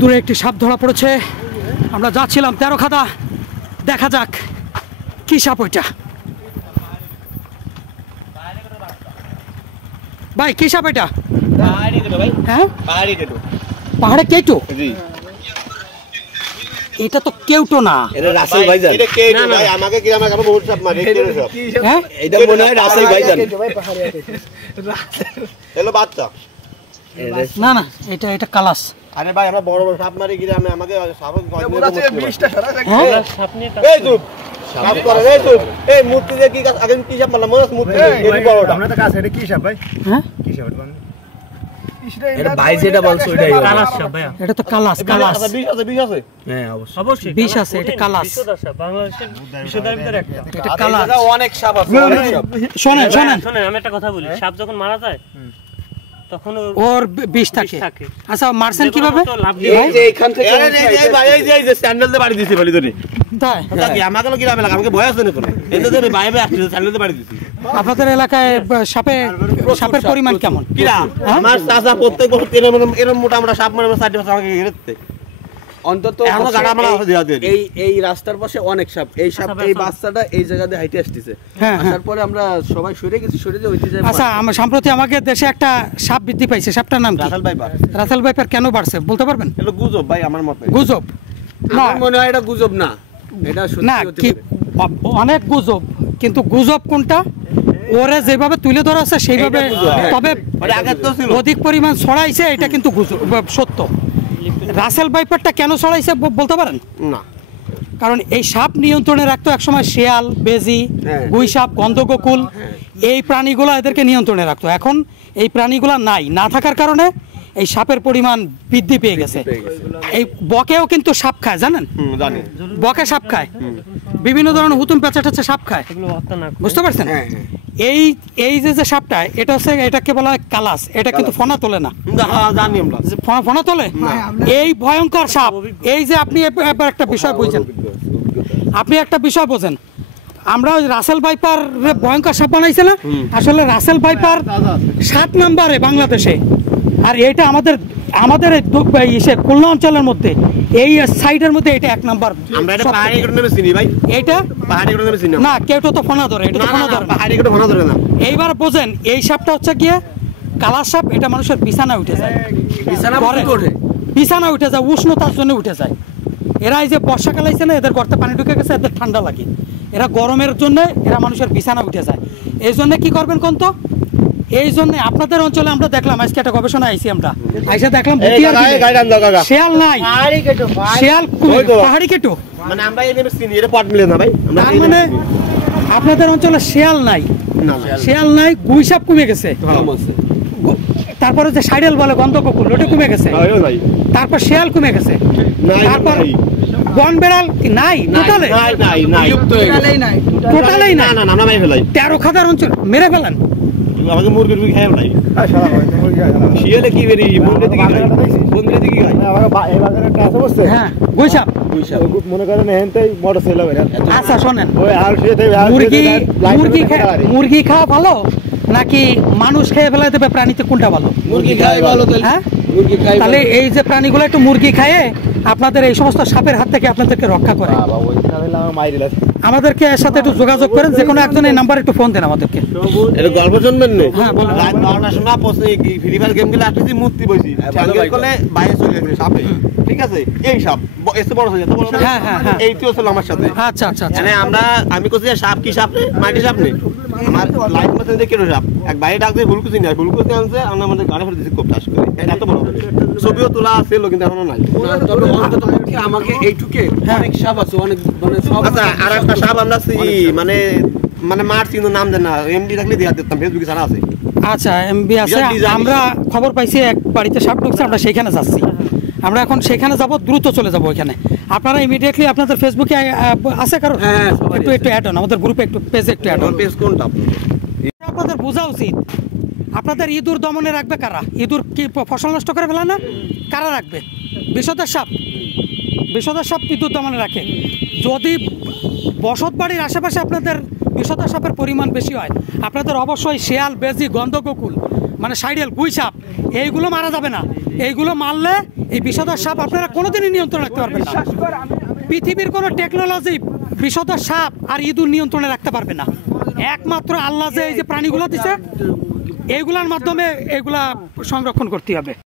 দূরে একটি সাপ ধরা পড়েছে। আমরা যাচ্ছিলাম 13 খাদা, দেখা যাক কি সাপ ওইটা। ভাই কি সাপ এটা? হ্যাঁ পাহাড়ে কেটো? এটা তো কেউটো না, এটা রাসেল ভাইজান। এটা কেউটো ভাই, আমাকে গ্রামে কাছে বহুত সাপ মারে। হ্যাঁ এটা মনে হয় রাসেল ভাইজান। হ্যালো বাচ্চা। না না, এটা এটা কালাস। আরে ভাই আমরা বড় বড় সাপ মারি গ্রামে, আমাকে সাপ কয় দিন ধরে 20টা সারা সাপ নিয়ে এই চুপ সাপ করে এই চুপ। এই মূর্তি যে কি কাজ আগে কি সাপ মারলাম মনে মূর্তি এই বড়টা আমরা তো কাছে। এটা কি সাপ ভাই? হ্যাঁ কি সাপ এটা? এটা ভাই যেটা বলছো ওইটাই কালাস সাপ ভাই। এটা তো কালাস। কালাস বিষ আছে। হ্যাঁ অবশ্যই বিষ আছে। এটা কালাস, বাংলাদেশের বিশ্বদের ভিতরে একটা। এটা কালাস। অনেক সাপ আছে, অনেক সাপ। শুনেন শুনেন শুনেন, আমি একটা কথা বলি। সাপ যখন মারা যায় তখন ওর বিষ থাকে। আচ্ছা মারছেন কিভাবে? এই যে এখান থেকে এই ভাই এই যে স্যান্ডেল দিয়ে বাড়ি দিছি বলি ধরে। তাই কি আমাকে কি গ্রামে লাগা, আমাকে ভয় আছে না কোনো। এতে দেবে বাইরে আসছে স্যান্ডেল দিয়ে বাড়ি দিছি। আপনাদের এলাকায় সাপের পরিমাণ কেমন? কিরা আমার চাচা প্রত্যেক বছর এরকম মোটা মোটা সাপ মারে 4 বছর আমাকে ঘিরেতে। অন্তত এই রাস্তার পাশে অনেক সাপ। এই সাপ এই বাচ্চাটা এই জায়গাতে হাইটে আসতেছে। আসার পরে আমরা সবাই সরে গেছি, সরে যে ওইতে যায়। আচ্ছা সম্প্রতি আমাকে দেশে একটা সাপ বৃদ্ধি পাইছে, সাপটার নাম কি? Russell viper. রাসেল ভাইপার কেন বাড়ছে বলতে পারবেন? এটা গুজব ভাই আমার মতে। গুজব না, আমার মনে হয় এটা গুজব না, এটা সত্যি না হতে কি পারে। অনেক গুজব, কিন্তু গুজব কোনটা? ওরে যেভাবে তুলে ধরা আছে সেইভাবে, তবে অধিক পরিমাণ ছড়াইছে এটা কিন্তু গুজব সত্য। রাসেল ভাইপারটা কেন ছড়াইছে বলতে পারেন? না, কারণ এই সাপ নিয়ন্ত্রণে রাখতো একসময় শেয়াল, বেজি, গুই সাপ, গন্ধগোকুল, এই প্রাণীগুলো এদেরকে নিয়ন্ত্রণে রাখতো। এখন এই প্রাণীগুলো নাই, না থাকার কারণে এই সাপের পরিমাণ বৃদ্ধি পেয়ে গেছে। এই বকেও কিন্তু সাপ খায়, জানেন? বকে সাপ খায়, বিভিন্ন ধরনের হুতুম পেঁচা টেচা সাপ খায়, বুঝতে পারছেন? এই এই যে সাপটা, এটা হচ্ছে এটাকে বলা হয় কালাস। এটা কিন্তু ফনা তোলে না, ফনা তোলে এই ভয়ঙ্কর সাপ। এই যে আপনি এবার একটা বিষয় বুঝছেন, আপনি একটা বিষয় বোঝেন, আমরা ওই রাসেল ভাইপার ভয়ঙ্কর সাপ বানাইছে না, আসলে রাসেল ভাইপার 7 নম্বরে বাংলাদেশে। আর এটা আমাদের খুলনা অঞ্চলের মধ্যে এই সাইডের মধ্যে এটা 1 নম্বর। আমরা এটা পাহাড়ি করে নেবে চিনি ভাই। এটা পাহাড়ি করে নেবে চিনি না, কেউ তো ফনা ধরে, এটা তো ফনা ধরে, পাহাড়ি করে ফনা ধরে না। এইবার বোঝেন, এই সাপটা হচ্ছে গিয়ে কালার সাপ। এটা মানুষের বিছানা উঠে যায়, বিছানা উঠে যায়, উষ্ণতার জন্য উঠে যায়। এরা এই যে বর্ষাকাল আইছে না, এদের গর্তে পানি ঢুকে গেছে, এদের ঠান্ডা লাগে, এরা গরমের জন্য এরা মানুষের বিছানা উঠে যায়। এই জন্য কি করবেন কোন তো, এই জন্য আপনাদের অঞ্চলে আমরা দেখলাম, আজকে একটা গবেষণা আইছি, আমরা আইসা দেখলাম শেয়াল নাই, শেয়াল পাহাড়ি কেটো, মানে আমরা এই নেবে চিনি, এটা পট মিলে না ভাই। তার মানে আপনাদের অঞ্চলে শেয়াল নাই, শেয়াল নাই, গুই সাপ কমে গেছে, তারপরে যে সাইডেল বলে গন্ধগোকুল, ওটা কমে গেছে, তারপর শেয়াল কমে গেছে, তারপর বন বেড়াল নাই, টোটালে টোটালেই নাই। 13 খাদার অঞ্চল মেরে ফেলেন। আমাকে মুরগি টুরগি খায় নাই, শিয়ালে কি বেরি মুরগি থেকে খায়, বন্ধুরে থেকে খায়। এই বাজারে একটা আছে বসছে, হ্যাঁ গুই সাপ মনে করেন এনতেই বড় ছেলে হবে। আচ্ছা শোনেন, ওই আর মুরগি খাওয়া ভালো নাকি মানুষ খেয়ে ফেলাই দেবে প্রাণীতে, কোনটা ভালো? মুরগি খাওয়াই ভালো। হ্যাঁ তাহলে এই যে প্রাণীগুলো একটু মুরগি খায় আপনাদের এই সমস্ত সাপের হাত থেকে আপনাদেরকে রক্ষা করে। আমাদেরকে এর সাথে একটু যোগাযোগ করেন, যে কোনো একজন এই নাম্বারে একটু ফোন দেন আমাদেরকে। এটা গল্প জন্মেন নেই। হ্যাঁ বলুন। রাত 12টার সময় ফ্রি ফায়ার গেম খেলে আসতেছি, মূর্তি বসি ঠ্যাঙ্গেল করলে বাইরে চলে গেছে সাপে, ঠিক আছে? এই সাপ এসে বড় হয়ে যেত, হ্যাঁ হ্যাঁ হ্যাঁ, এইটিও ছিল আমার সাথে। আচ্ছা আচ্ছা আচ্ছা, মানে আমি কোথায় সাপ, কি সাপ রে, মাটি সাপ নেই আমার লাইফ মধ্যে দেখে সাপ। এক বাইরে ডাক দিয়ে ফুলকুচি নেয়, ফুলকুচি আনছে, আমরা আমাদের গাড়ি ফেলে দিচ্ছি খুব চাষ করে। এত বড় ছবিও তোলা ছিল, কিন্তু এখনো নাই। তবে অন্তত আমাকে এইটুকে অনেক সাপ আছে, অনেক মানে সব। আচ্ছা আর একটা সাপ আমরা মানে মানে মার চিহ্ন নাম দেন না, এমডি থাকলে দিয়া দিতাম, ফেসবুকে ছাড়া আছে। আচ্ছা এমবি আছে, আমরা খবর পাইছি এক বাড়িতে সাপ ঢুকছে, আমরা সেখানে যাচ্ছি, আমরা এখন সেখানে যাব, দ্রুত চলে যাব ওইখানে। আপনারা ইমিডিয়েটলি আপনাদের ফেসবুকে আছে কারণ একটু অ্যাড হন, আমাদের গ্রুপে একটু পেজে একটু অ্যাড হন। পেজ কোনটা আপনাদের বোঝা উচিত, আপনাদের ইঁদুর দমনে রাখবে কারা? ইঁদুর কি ফসল নষ্ট করে ফেলে না? কারা রাখবে? বিষধর সাপ, বিষধর সাপ ইঁদুর দমনে রাখে। যদি বসত বাড়ির আশেপাশে আপনাদের বিষধর সাপের পরিমাণ বেশি হয়, আপনাদের অবশ্যই শেয়াল, বেজি, গন্ধগোকুল, মানে সাইডেল, গুই সাপ, এইগুলো মারা যাবে না, এইগুলো মারলে এই বিষধর সাপ আপনারা কোনোদিনই নিয়ন্ত্রণ রাখতে পারবেন না। পৃথিবীর কোনো টেকনোলজি বিষধর সাপ আর ইঁদুর নিয়ন্ত্রণে রাখতে পারবে না। একমাত্র আল্লাহ যে এই যে প্রাণীগুলো দিছে এইগুলোর মাধ্যমে এগুলা সংরক্ষণ করতে হবে।